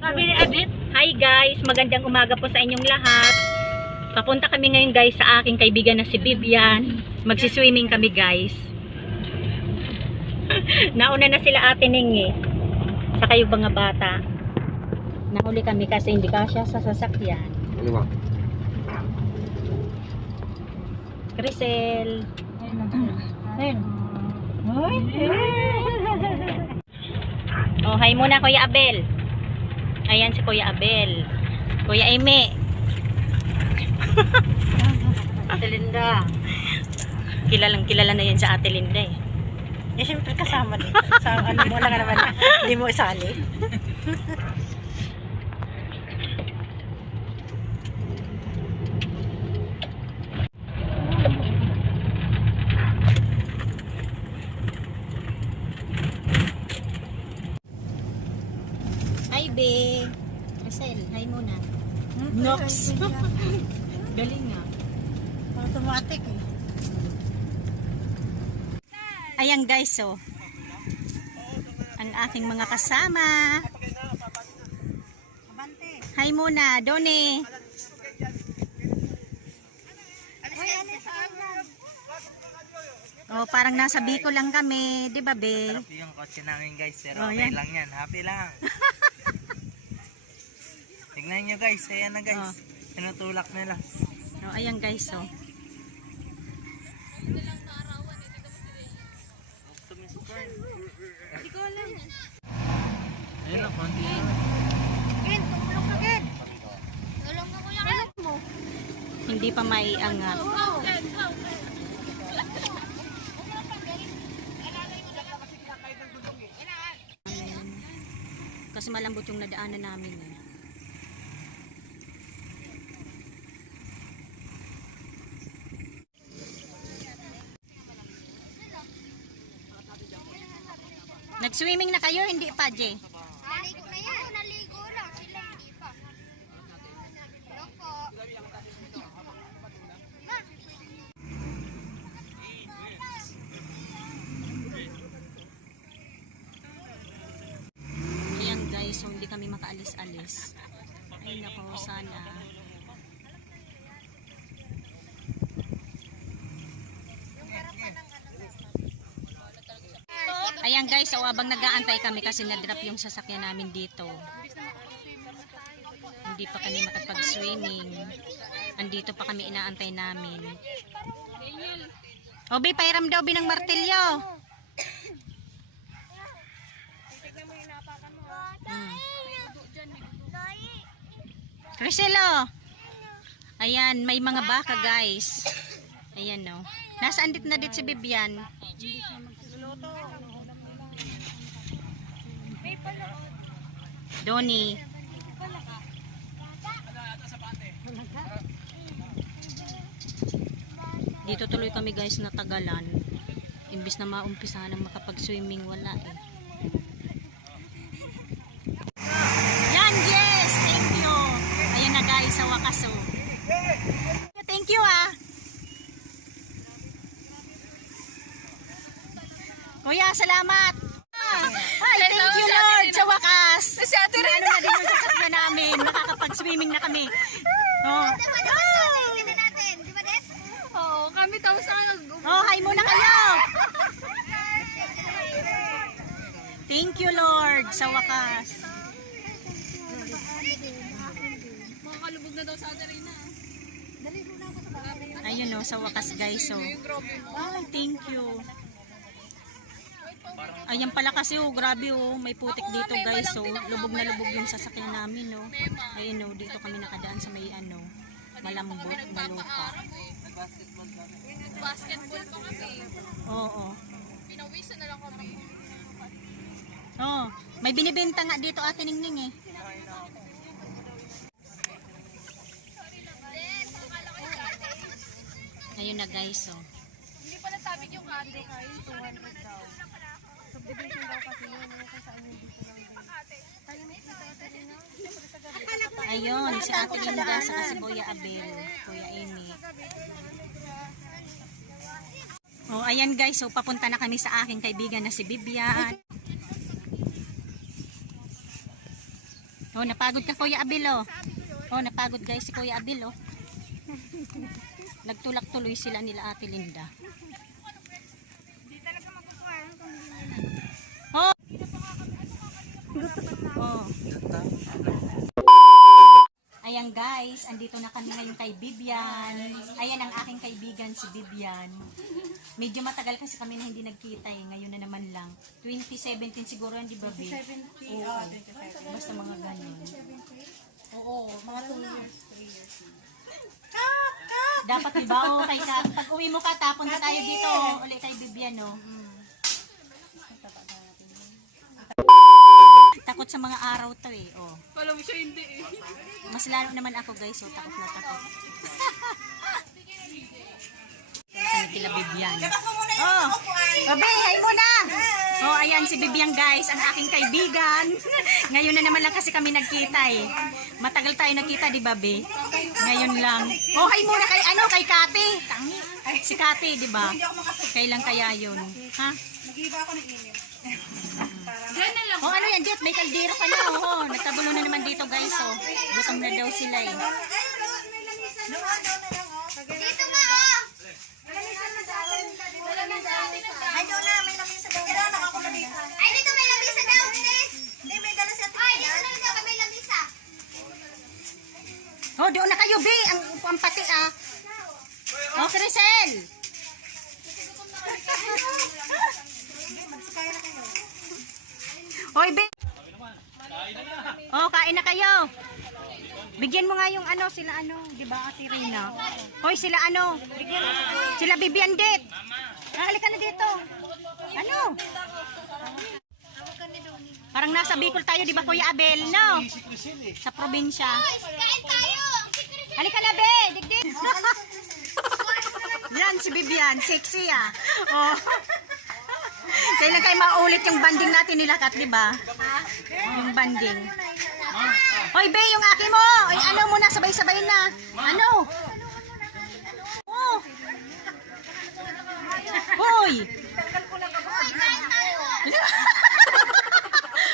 Hi guys, magandang umaga po sa inyong lahat. Papunta kami ngayon guys sa aking kaibigan na si Vivian. Magsiswimming kami guys. Nauna na sila Ate Ning eh. Saka yung mga bata. Nahuli kami kasi hindi kasya sa sasakyan. Ano ba? Crisel. Oh, hi muna Kuya Abel. Ayan si Kuya Abel. Kuya Aimee. Ate Linda. Kilala na yan sa Ate Linda eh. Eh, siyempre kasama din. Sa ano mo lang naman, hindi mo isali. Hi be. Marcel, hi muna. Nox. Galing nga. Automatic eh. Ayan guys, so ang aking mga kasama. Hi muna, Doni. Oh, parang nasa Bicol lang kami, 'di ba, be? Sarap yung kotse namin guys, pero Oh, okay yan. lang yan. Happy lang. Tignan nyo guys, ayan na guys. Oh. Tinutulak nila. Oh, ayan guys, so. Ayun lang, konti lang. Ken, tumulong ka Ken. Tulong ka kuya Ken mo. Hindi pa maiangat. Kasi malambot yung nadaanan namin eh. Nag-swimming na kayo, hindi pa, Je? Naligo na yan. Naligo lang. Sila hindi pa. Tulong po. Ayan guys, so hindi kami makaalis-alis. Ay nako, sana. Ayan guys, so habang nag-aantay kami kasi na-drop yung sasakyan namin dito. Hindi pa kami makapag-swimming. Andito pa kami inaantay namin. Obi, pairam daw binang martilyo. Criselo. Ayan, may mga baka guys. Ayan no. Nasaan dit na dit si Vivian? Doni. Dito tuloy kami guys na tagalan. Imbis na maumpisahan ng makapag-swimming, wala eh. Yan, yes! Thank you! Ayan na guys, sa wakas oh. Thank you ah! Kuya, salamat! Ay, thank you Lord! Sa wakas! Si Ate Rina! Ano na din yung sasakyan namin. Nakakapag-swimming na kami. Oh. Oo, kami tapos Oh, hi muna kayo! Thank you Lord! Sa wakas. makakalubog na daw sa Ate Rina. Ayun oh, sa wakas guys. So, ay, thank you. Ayan pala kasi oh, grabe oh, may putik dito guys. So, lubog na lubog yung sasakyan namin oh. Ayun oh, dito kami nakadaan sa may ano, malambot na lupa. Basketball pa kami. Oo. Pinawisan na lang kami. Oh, may binibenta nga dito Ate Ningning eh. Ayun na guys oh. Hindi pala tabig yung ate. Subdivision daw kasi yun. Kung saan yung dito lang din. Ayun, si Ate Linda sa si Kuya Abel, Kuya Aimee. Oh, ayan guys, so papunta na kami sa aking kaibigan na si Vivian. Oh, napagod ka Kuya Abil oh. Oh, napagod guys si Kuya Abil oh. Nagtulak tuloy sila nila Ate Linda. Oh. Oh. Ayan guys, andito na kami ngayon kay Bibian. Ayan ang aking kaibigan si Bibian. Medyo matagal kasi kami na hindi nagkita eh. Ngayon na naman lang. 2017 siguro yan, di ba, Bi? 2017. Oo. Basta mga ganyan. Oo, mga 2 years, 3 years. Dapat di ba, oh, kay ka, pag uwi mo ka, tapon na tayo dito. Uli kay Bibian, oh. Takot sa mga araw to eh, oh. Alam mo siya hindi eh. Mas lalo naman ako guys, oh, takot na takot. Kami kila Bibian. Oh, Babe, hi muna. Oh, ayan si Bibian guys, ang aking kaibigan. Ngayon na naman lang kasi kami nagkita eh. Matagal tayo nagkita, di ba, Be? Ngayon lang. Oh, hi muna kay ano, kay Kati. Si Kati, di ba? Kailan kaya 'yun? Ha? Nag-iba ako ng email. Diyan na lang. Oh, ano yan, Jet? May kaldero ka na. Oh, nagkagulo na naman dito, guys. Oh, gutom na daw sila eh. Ayun, may lamisan. Luha daw na lang, oh. Dito nga oh. Lamisan na daw. Ay, doon na, may lamisa daw. Kailangan ako lamisan. Ay, dito may lamisa daw, sis. Hindi, may dala si Ate Ay, Pilar. dito na daw may lamisa. Oh, doon na kayo, Be. Ang pati, ah. Oh, Crisel. Magsakaya na kayo. Hoy, Be. Oh, kain na kayo. Bigyan mo nga yung ano, sila ano, di ba, Ate Rina? Hoy, sila ano? Sila Bibian dit. Halika na dito. Ano? Parang nasa Bicol tayo, di ba, Kuya Abel, no? Sa probinsya. Kain tayo. Halika na, Be. Digdig. Yan, si Bibian. Sexy, ah. Oh. Kailan kayo maulit yung banding natin nila, Kat, di ba? Yung banding. Hoy, Be, yung aki mo. Ay, ano muna, sabay-sabay na. Ano? Oh. Hoy.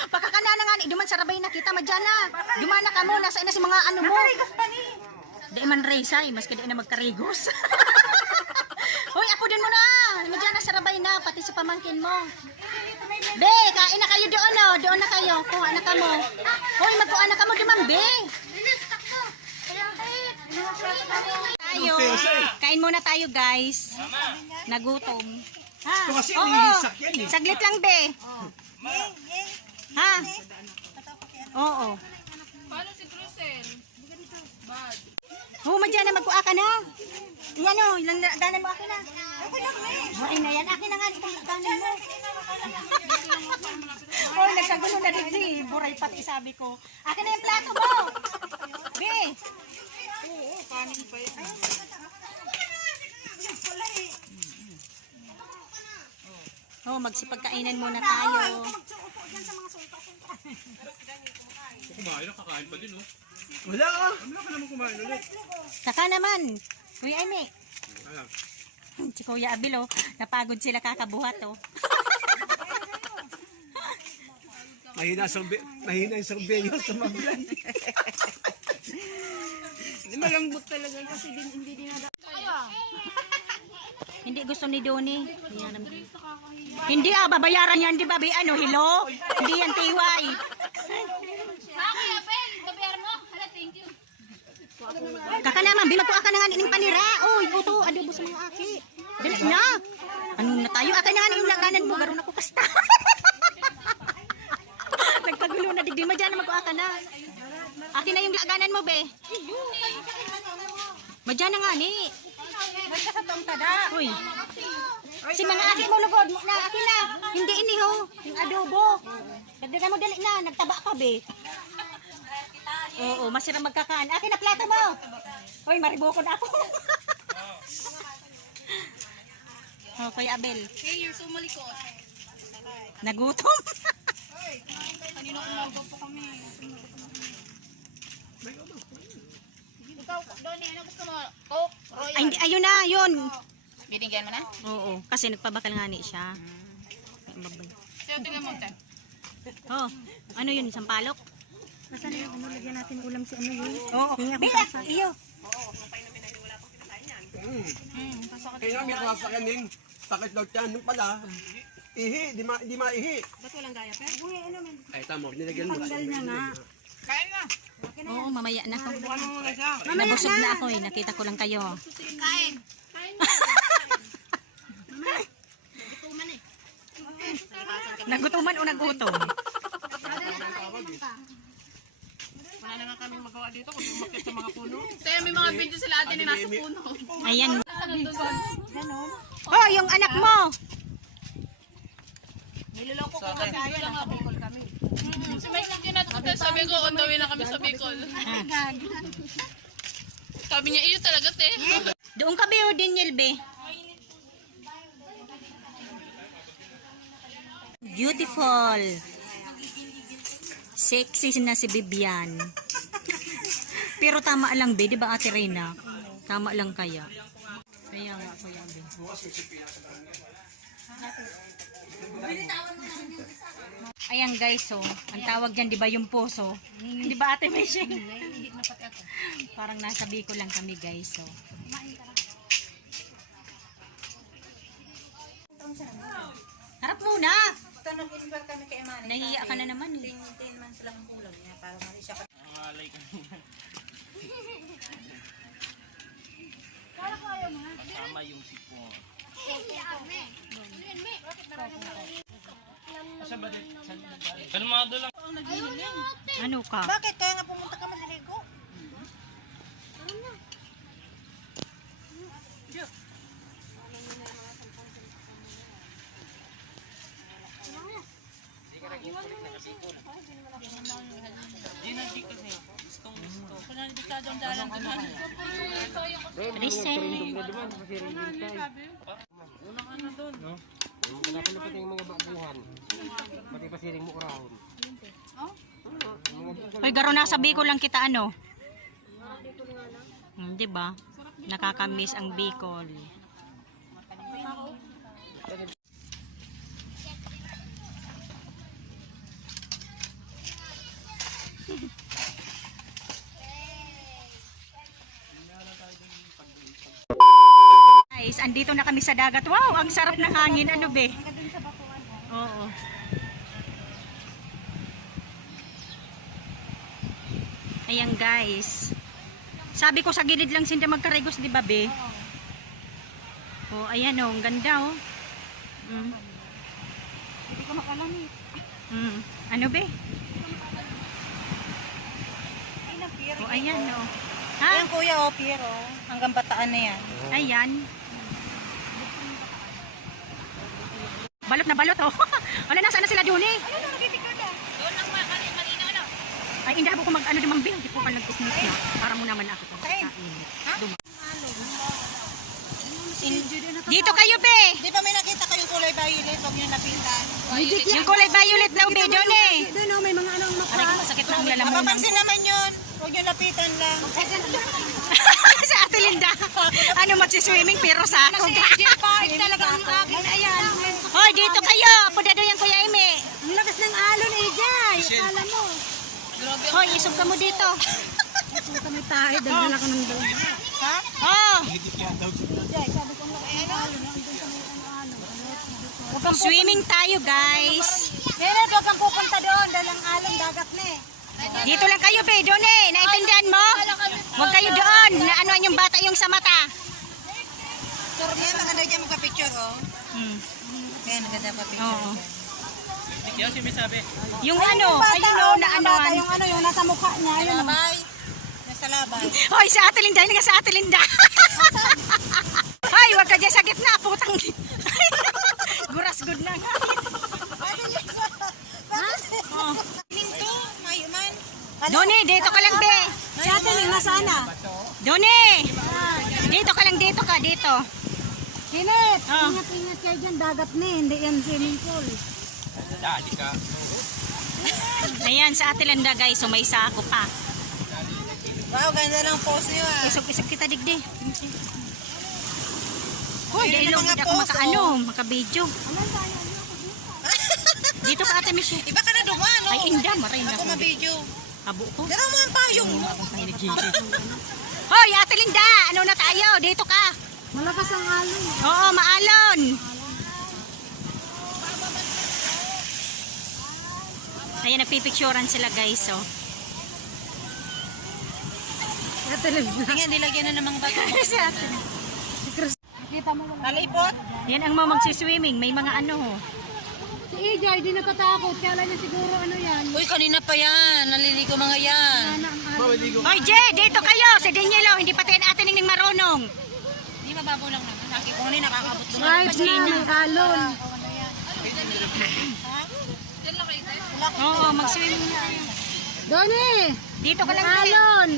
Pakakana na nga ni, duman sarabay na kita, Madjana. Dumana ka mo, nasa ina si mga ano mo. Di man raysay, maski di na magkarigos. Hoy, apo din mo na. Madjana, sarabay na, pati sa pamangkin mo. Be, kain na kayo doon, oh. Doon na kayo. Kuha na ka mo. Hoy, magkuha na ka mo, duman, Be. Tayo. Kain muna tayo, guys. Nagutom. Ha? Oo. Saglit lang, Be. Ha? Oo. Paano si Crucel? Bad. Oh, Madjana, magkuha ka na. Yan, oh. Ilang ganan mo, akin na. Ay na yan. Akin na nga, itong ganan mo. Oh, nagkagulo na digdi. Buray pati sabi ko. Akin na yung plato mo. Be. Oo, kanin pa yun. Oh, magsipagkainan muna tayo. Kumain na, kakain pa din, oh. Wala ah. Ano ka naman kumain ulit? Saka naman. Kuya Amy. Alam. Si Kuya Abil, oh. Napagod sila kakabuhat, oh. Mahina yung sorbeyo sa mablay. Malambot talaga kasi hindi dinada. Hindi gusto ni Doni. Hindi babayaran yan, di ba? Ano, hello? Hindi yan tiwai. Bakit, Abel? Babayaran mo? Hala, thank you. Kaka naman, bimagkuha ka na nga ng panira. Uy, buto, adobo sa mga aki. Dali na. Ano na tayo? Akin na nga yung lakanan mo. Garoon ako kasta. Nagkagulo na. Digdi ma dyan na magkuha ka na. Akin na yung lakanan mo, be. Madyan na nga ni. Nagkakatong tada. Uy. Si mga aki mo lugod na akin na. Hindi iniho. Yung adobo. Dagdagan mo dali na. Nagtaba ka, be. Oo, masira magkakaan. Akin na plato mo. Uy, mariboko na ako. Okay, Abel. Hey, you're so malikot. Nagutom. Kanina umaga pa kami. Ikaw, Donnie, ano gusto mo? Coke? Royal? Ay, hindi, ayun na, yun. Binigyan mo na? Oo, kasi nagpabakal nga ni siya. Siya, tingnan mo, te. Oh, ano yun, isang palok? Asan na yung ano, lagyan natin ulam si ano yun? Oo. Bea, iyo. Kaya may kasakanin. Sakit daw tiyan. Nung pala, ihi. Di maihi. Ba't walang gaya, pe? Ay, tamo. Nilagyan mo. Tanggal niya nga. Kain na. Oo, mamaya na ako. Ano muna siya? Nabusog na ako eh. Nakita ko lang kayo. Kain. Nagutuman o nagutom? Wala na nga kaming magawa dito kung umakit sa mga puno. Kaya may mga video sila ate na nasa puno. Ayan. Oh, yung anak mo. Niloloko ko kasi kaya nakabikol kami. Si Mike lang kinatuto. Sabi ko, on the way na kami sa Bicol. Sabi niya, iyo talaga te. Doon ka ba din, Yelbe? Beautiful. Sexy na si Bibian. Pero tama lang, be. Di ba, Ate Reyna? Tama lang kaya. Kaya nga, Kuya Be. Ayan guys, so, ang tawag dyan, di ba, yung puso? Di ba, Ate Michelle? Parang nasa Bicol lang kami, guys, so. Harap muna! Ito nag-invite kami kay Manny. Nahihiya ka na naman eh. 10 months lang ang kulang niya para mali siya. Malay ka. Kasama yung sipon. Kalmado lang. Ano ka? Bakit? Kaya nga pumunta ka maliligo. Listen. Wala pa yung mga baguhan. Pati pa siring mo urahon. Hoy, garo nasa Bicol lang kita, ano? Di ba? Nakakamiss ang Bicol. Guys, andito na kami sa dagat. Wow, ang sarap ng hangin. Ano, be? Oo. Ayan, guys. Sabi ko sa gilid lang sila magkarigos, di ba, be? Oh, ayan, oh. Ang ganda, oh. Mm. Hindi ko makalamit. Mm. Ano, be? Ay, nag-pier. Oh, ayan, oh. Ha? Ayan kuya, oh, pier, oh. Hanggang bataan na yan. Ayan. Balot na balot, oh. Wala, nasaan na sila doon, eh? Doon lang kanina na. Ay, hindi ako mag-ano naman, be. Hindi po ka nag-dismiss na. Para mo naman ako. Kain. Dito kayo, be. Di ba may nakita kayong kulay violet? Huwag nyo napitan. Yung kulay violet na ube doon, eh. Doon, oh, may mga anong Aray, masakit na ang lalamunan. Mapapansin naman yun. Huwag nyo lapitan lang. Sa Ate Linda. Ano, magsiswimming pero sa ako. Talaga ang akin. Ayan. Hoy, dito kayo. Pudado yan, Kuya Eme. Ang lakas ng alon, Ejay. Akala mo. Hoy, isog ka mo dito. Kung kami tayo, dala ka ng daw. Ha? Oh, Ejay, sabi ko nga kay alon. swimming tayo, guys. Meron, huwag kang pupunta doon. Dalang alon, dagat na eh. Dito lang kayo, be. Doon, eh. Naintindihan mo? Huwag kayo doon. Naanoan yung bata yung sa mata. Sir, maganda dyan magpa-picture, oh. Hmm. Kaya maganda pa-picture. Oo. Yung si may sabi. Yung ano, ayun o, na anoan. Yung ano, yung nasa mukha niya. Ayun, labay. Nasa labay. Hoy, sa Ate Linda. Hindi ka sa Ate Linda. Hoy, huwag ka dyan sa gitna. Putang. Guras good na. Oh. Minto, mayuman. Doni, dito ka lang, be. Si ate, nasaan na? Doni. Dito ka lang, dito ka, dito. Hinit, Oh. ingat-ingat kayo dyan. Dagat na eh, hindi yan swimming pool. Dali ka. Ayan, sa Ate Linda, guys. So, may sako pa. Wow, ganda ng pose niyo ah. Isog-isog kita, digdi. Hoy, Ayun dahil ang lang mga ako pose, maka-ano, maka-video. Dito ka, Ate Michelle. Iba ka na duman, oh. Ay, inda, maray na. Ako mabidyo. Abo ko. Dala mo ang payong mo. Hoy, Ate Linda, ano na tayo? Dito ka. Malakas ang alon. Oo, maalon. Ayan, nagpipicturean sila guys, oh. Tingnan, nilagyan na ng mga bato. Si Ate. Talipot. Yan ang mga magsiswimming. May mga ano, oh. Si EJ, di nakatakot. Kala niya siguro ano yan. Uy, kanina pa yan. Naliligo mga yan. Sana ang alon. Mamaligo. Hoy, Jay, dito kayo. Si Danielo, hindi pati Ate Ningning marunong. Hindi mababaw lang naman. Laki ko kanina nakakabot doon. Right na, may alon. Oo, magswimming na tayo. Doni! Dito ka lang. Alon!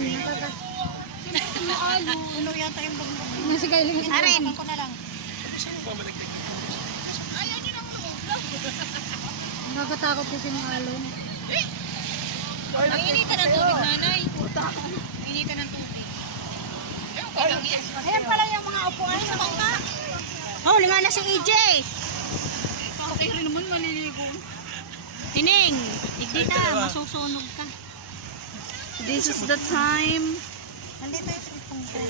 Ano yata yung bag mo? Nasi kailing siya. Arin. Ko na lang. Nakakatakot kasi ng alon. Ang initan ng tubig, nanay. Initan ng tubig. Ayan pala yung mga upuan sa bangka. Oh, nga na si EJ. Okay rin naman maliligo. Tining, hindi na, masusunog ka. This is the time. Nandito yung sipong ko.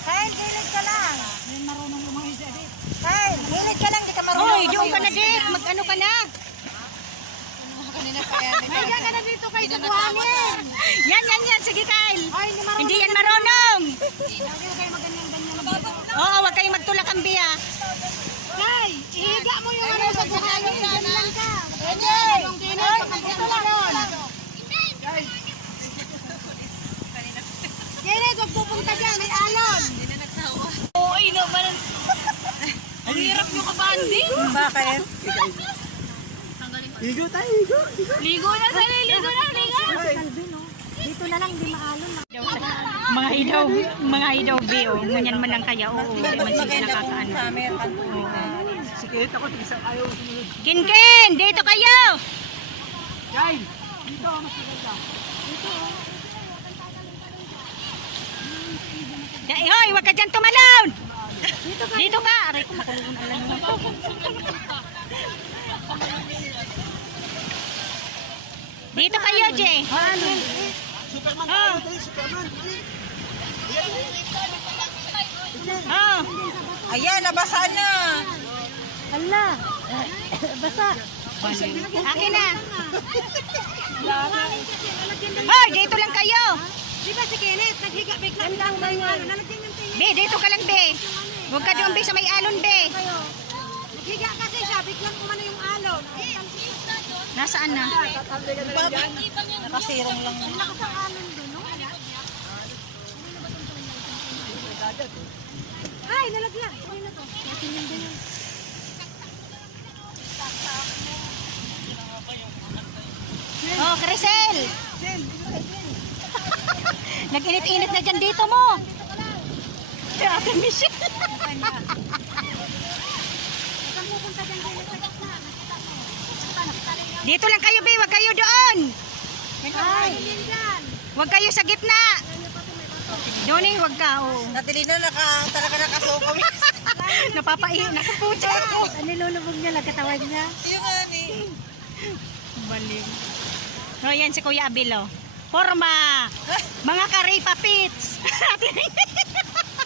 Kyle, hilig ka lang. Hindi marunong lumahiga dito. Kyle, hilig ka lang. Di ka marunong. Hoy, doon ka na dit. Mag-ano ka na. Kanina pa yan. Mahiga ka na dito kay sa buhangin. Yan. Sige, Kyle. Ay, hindi marunong. Hindi yan marunong. Lagi kayo maganyan-ganyan. Oo, wag kayong magtulak ang biya. Kay, ihiga mo yung ano sa buhangin. Ganyan ka. Ganyan. Yung dinis, pagkakita lang yun. Kaya huwag pupunta dyan, may alon. Uy, naman. Ang hirap yung kabanding. Bakit? Higo tayo, higo. Ligo na, dali. Ligo na, ligo. Dito na lang, di maalon. Mga hidaw biyo. Ganyan man lang kaya. Oo, hindi man sila nakakaano. Summer. Sikit ako, tigisang ayaw sumunod. Kinkin, dito kayo. Kyle, dito, mas maganda. Hoy, wag ka dyan tumalon. Dito ka. Aray ko, makulungan alam mo. Dito kayo, Jay. Superman, Oh. tayo, Superman. Oh. Ayan, nabasa na. Ala, basa. Akin na. Hoy, dito lang kayo. Di ba si Kenneth, naghiga bigla lang ng alon. Nalagyan yung tingin Be, dito ka lang, Be. Huwag ka doon, Be, sa may alon, Be. kayo. Naghiga kasi siya, biglang umano yung alon. Nasaan na? Nakasirong lang. Ang lakas ang alon doon, no? Ay, nalagyan. Ano na to? Natingin din yun. Oh, Crisel. Nag-init-init na dyan dito mo. Si Ate Michelle. Saan pupunta dyan kayo sa gitna? Dito lang kayo, Be. Huwag kayo doon. Ay, yun dyan. Huwag kayo sa gitna. Doon eh, huwag ka. Oh. Natili na, talaga nakasuko. Napapaihi. Nakapucha. Ano nilulubog niya lang katawan niya? Yung nga ni. Balik. No, yan si Kuya Abilo. Forma. Mga karipa pits.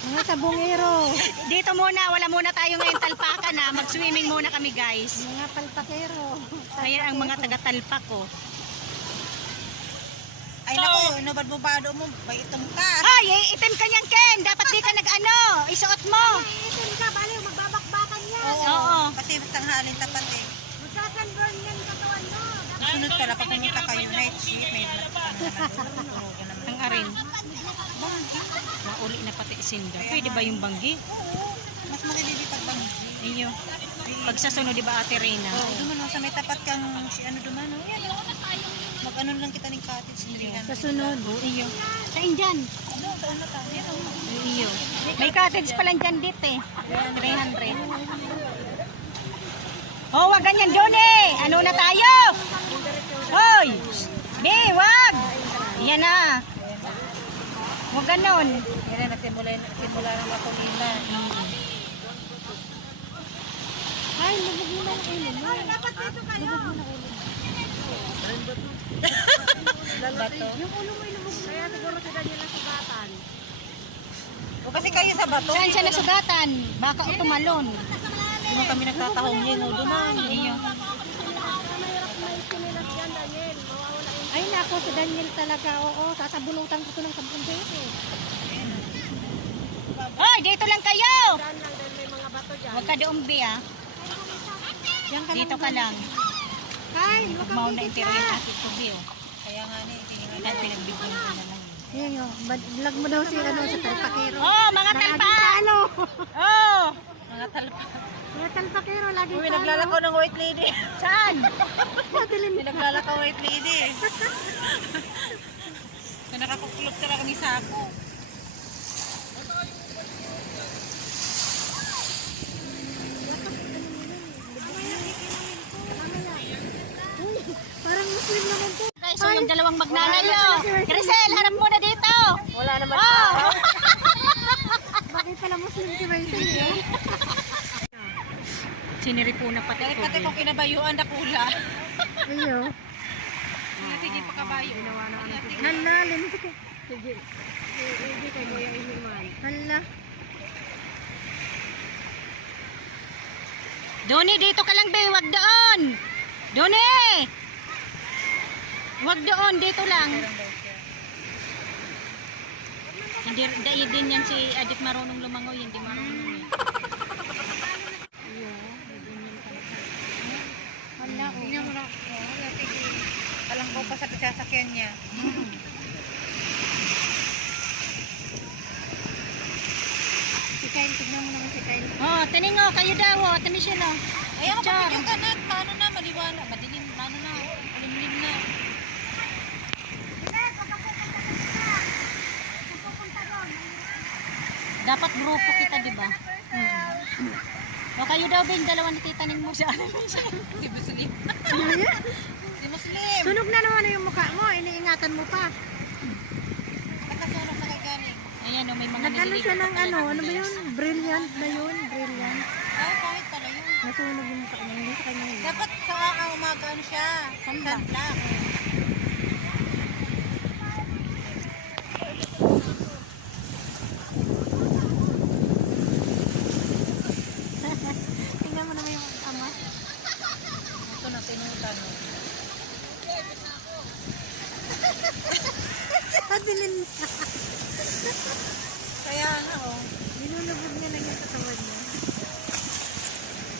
Mga sabungero. Dito muna. Wala muna tayo ngayon talpakan na. Mag-swimming muna kami, guys. Mga palpakero. Ayan ang mga taga-talpak ko. Ay naku, nabad mo ba mo? May itong ka. Ay, itim ka niyan, Ken. Dapat di ka nag-ano. Isuot mo. Itin ka, baliw, magbabakbakan yan. Oo. Kasi tanghalin tapat eh. Magsasunburn yan katawan mo. Sunod pala pag pumunta kayo night shift, may Ang arin. Mauli na pati sinda. Pwede ba yung banggi? mas makilili pag bang. Iyo. Pag sa sunod, di ba, Ate Reyna? Dumano sa may tapat kang si ano dumano. Yan. Mag-ano lang kita ng cottage nila. Sa sunod. Iyo. Sa Indian. Ano, saan na tayo? Iyo. May cottage pa lang dyan dito eh. 300. Oh, wag ganyan doon eh. Ano na tayo? Hoy! Be, wag! Yan na. Huwag ganon. Yan na, nagsimula ng makulitan. O kasi kayo sa bato. Saan siya nasugatan? Baka o tumalon. Hindi mo kami nagtatahong yun, o duman. Iyo. Ay nako, si Daniel talaga. Oo, sasabunutan ko to ng 10 beses. Hoy, dito lang kayo! Huwag ka doon, Bi, ah. Diyan ka Dito ka lang. Ay, wag kang Mauna dikit intero yung na. asit ko, Bi, oh. Kaya nga ni, tinignan. Dahil pinagbigyan ko na lang. Yan yun. Vlog mo daw si ano sa talpakero. Oh, mga talpa! Ano? Oh! Mga talpa. Mga talpakero lagi Uy, talo. naglalakaw ng white lady. Saan? May naglalakaw white lady. So, nakakuklog talaga ni Sako. Parang Muslim naman to. Guys, so yung dalawang magnanay, oh. Grisel, harap mo na dito. Wala naman. Oh! Bakit pala Muslim si Rachel eh? Siniripo na pati ko, Pati Bi. kung kinabayuan na kula. Ayo. Sige pa kabayo. Hala, lintik. Sige. Sige kay Kuya Inuman. Hala. Doni, dito ka lang, Bi. Wag doon. Doni! Wag doon, dito lang. Hindi dahil din yan si Adit marunong lumangoy, hindi marunong eh. Hala, oh. Tingnan mo na. Alam ko pa sa sasakyan niya. Si Kyle, tignan mo naman si Kyle. Oh, tiningo, kayo daw, oh. Ate Michelle, oh. Ay, ako Char. pa yung kanan. Paano na? Maliwanag. Madilim. Paano na? Malimlim na. Dapat grupo kita, di ba? O kayo daw, Ben, dalawa na titanin mo sa Ate Michelle. Si Muslim. Si Muslim. Sunog na naman yung mukha mo, iniingatan mo pa. Nakasunog na kay galing. Ayan, oh, may mga Nag-ano siya ng pa ano, talaga, ano ba guys. yun? Brilliant na yun, brilliant. Ay, kahit pala yun. Nasunog yung mukha niya, hindi sa kanya yun. Dapat sa umaga ano siya. Sunblock. Sunblock. Tingnan mo naman yung ama. Ito na tinutan. Padilin na. Kaya nga oh. Nilulubog niya lang yung katawan niya.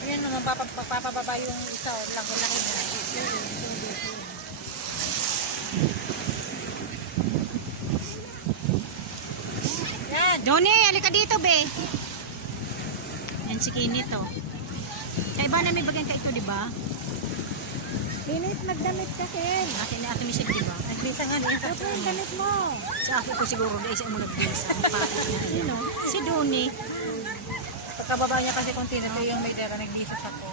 Ayan naman papababa yung isa. Laki-laki na. Yan. Doni, halika dito, be. Yan si Kinit, oh. Kaya iba na may bagay ka ito, di ba? Linis magdamit kasi. Akin na Ate Michelle, di ba? Nagbisa nga din. Ano po yung damit mo? Sa akin ko siguro, dahil sa mo nagbisa. Ang pakit na sino? Si Doni. Pagkababa niya kasi container ko yung may dera. Nagbisa ako.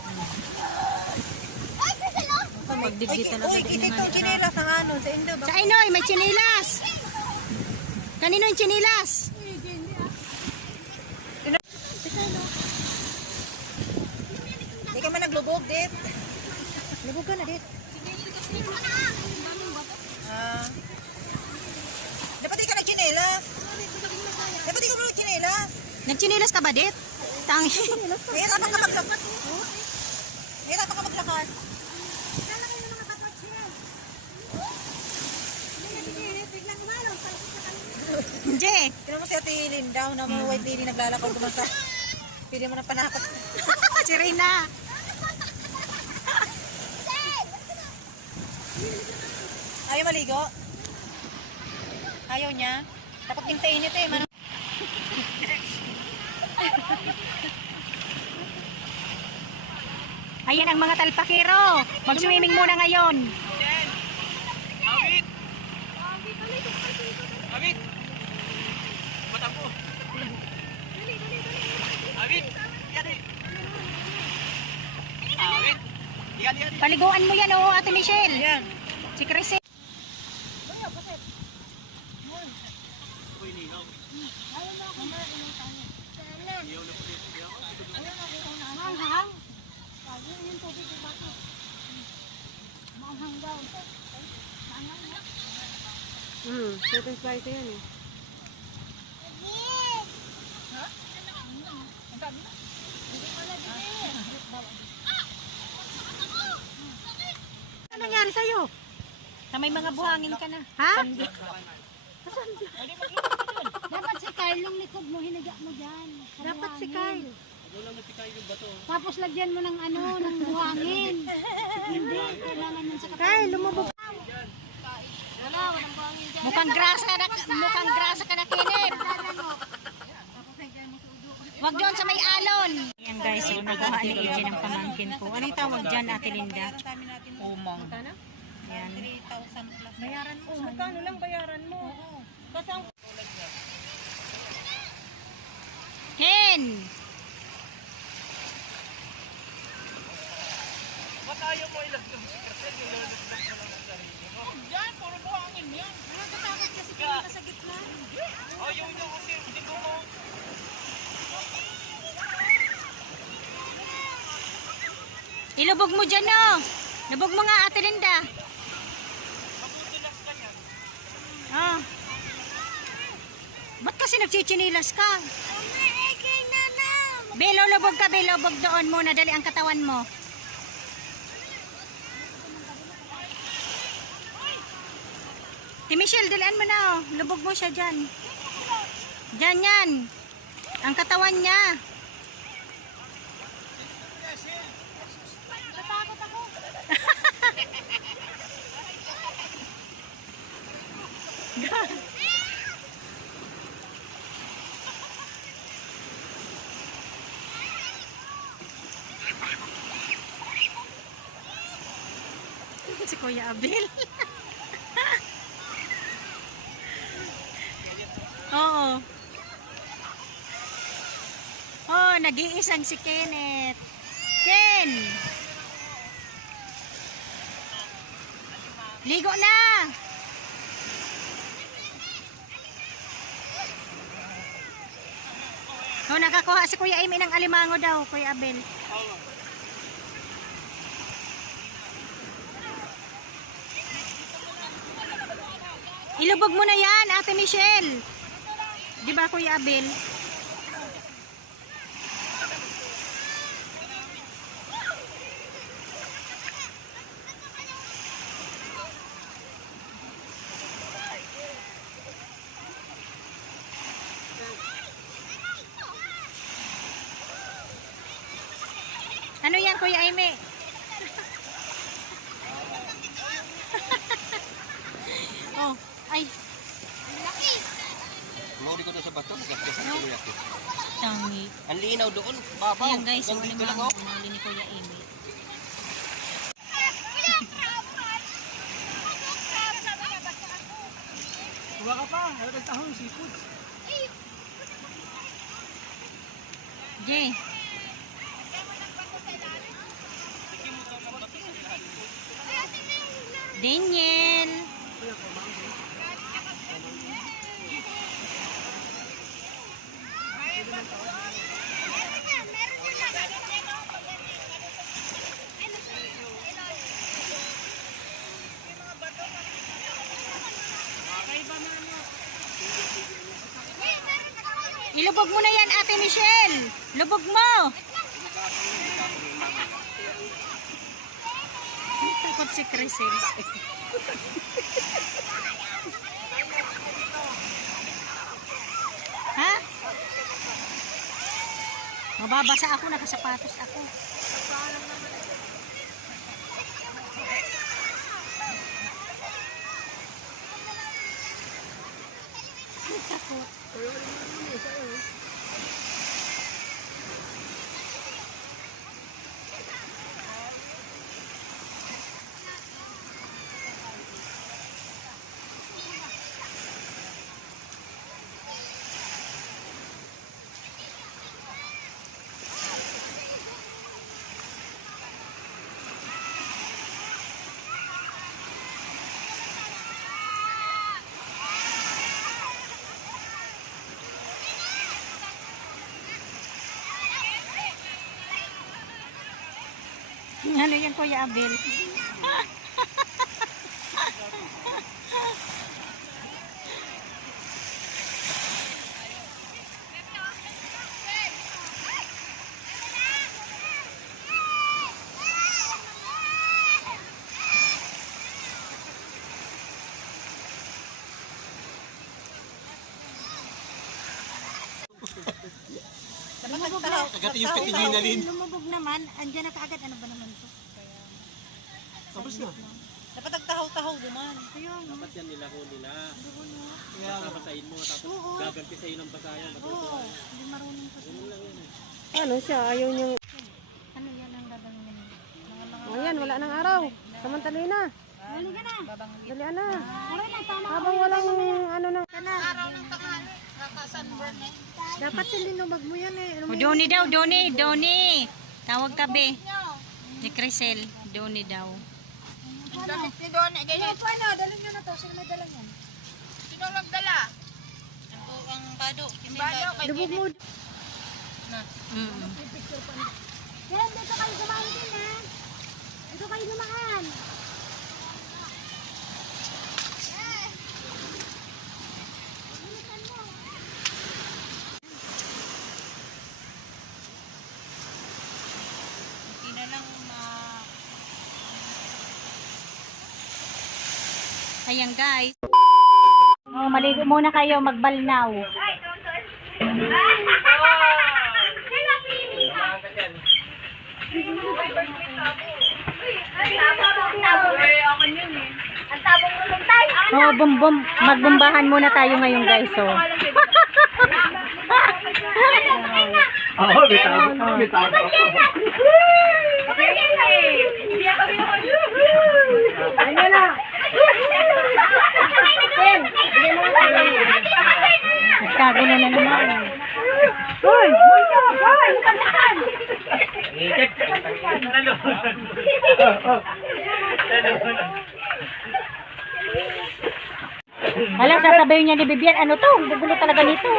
Magdigdi talaga Uy, din kasi yung itong chinelas ng ano. Sa Indo. Sa Inoy, may chinilas. Kanino yung chinilas? Hindi ka man naglubog, dit. Lubog ka na dit. Dapat di ka nagchinelas. Dapat di ka nagchinelas. Nagchinilas ka ba, dit? Tangi. Mahirapan ka maglakad. Mahirapan ka maglakad. Hindi. Tignan mo si Ate Linda, na mga white lady naglalakaw naman sa... Pili mo ng panakot. Si Reyna. Ayaw maligo? Ayaw niya? Takot din sa init eh. Ayan ang mga talpakero. Mag-swimming muna ngayon. Awit! Awit! Matampo! Awit! Yari! Awit! Yan, yan! Paliguan mo yan, oh, Ate Michelle. Yan. Si Chris. Sweet and spicy yan eh. Ano nangyari sa'yo? Na may mga buhangin ka na. Ha? Dapat si Kyle yung likod mo, hinaga mo dyan. Dapat si Kyle. Tapos lagyan mo ng ano, ng buhangin. Kyle, lumubog. Mukhang grasa ka na kinip. Wag doon sa may alon. Ayan guys, so nakuha ni AJ ng pamangkin ko. Anong tawag dyan, Ate Linda? Kami natin umang. Ayan. 3,000 plus. Bayaran mo. Magkano lang bayaran mo? Kasi ang Ken! ba't ayaw mo ilagay mo si Kasel? Yan, puro buhangin yan. Nakakatakot kasi kami nasa gitna. Ayaw niyo kasi, hindi ko mo. Ilubog mo dyan, no? Lubog mo nga, Ate Linda. Mabudulas ka yan. Ah. Ba't kasi nagchichinilas ka? Belo, lubog ka, Belo. Lubog doon muna. Dali ang katawan mo. Si Michelle, dalian mo na, oh. Lubog mo siya dyan. Dyan yan. Ang katawan niya. Natakot ako. Si Kuya Abel. Oo. Oh, nag-iisang si Kenneth. Ken! Ligo na! Oh, nakakuha si Kuya Amy ng alimango daw, Kuya Abel. Ilubog mo na yan, Ate Michelle. Di ba, Kuya Abel? Ano yan, Kuya Amy? Oh, ay. Mawari ko doon sa bato, gasgas ang kuyak ko. Tangi. Ang linaw doon, babaw. Ayan guys, yung Hanggang dito lang alimango. oh. Nahuli ni Kuya Amy. Huwag ka pa, halagay tahong seafood. Jay. Daniel. Ilubog mo na yan, Ate Michelle. Lubog mo. Takot si Crisel. Ha? Mababasa ako, nakasapatos ako. Takot. Ano yan, Kuya Abel? Agad yung pitinginalin. Lumubog naman, andyan na kaagad. Ano ba naman to? Tapos na. Dapat nagtahaw-tahaw duman. Dapat yan nilaro nila. Babasahin mo, tapos gaganti sa'yo ng basayan. Oo, hindi marunong kasi. Ano siya? Ayaw niyang... Ano yan ang dadangin? Ayan, wala nang araw. Samantali na. Hali ka na. Dalian na. Aray na, tama. Habang walang ano na. Araw ng tanghali, nakasunburn eh. Dapat silinubag mo yan eh. O, Doni daw, Doni. Tawag ka be. Si Crisel, Doni daw. Si Don, ganyan. Ano, dalhin nyo na to. Sino may dala yan? Sino nagdala? Ang bado. Yung bado. Lubog mo. Mm. Yan, dito kayo kumain din ha. Dito kayo lumakan. Hindi na lang Ayan guys. Oh, maligo muna kayo, magbalnaw. Oh, magbumbahan muna tayo ngayon guys. So. Oo, bitaw. Nagkago na naman. Wala, sasabayin niya ni Bibian, ano to? Gugulo talaga nito.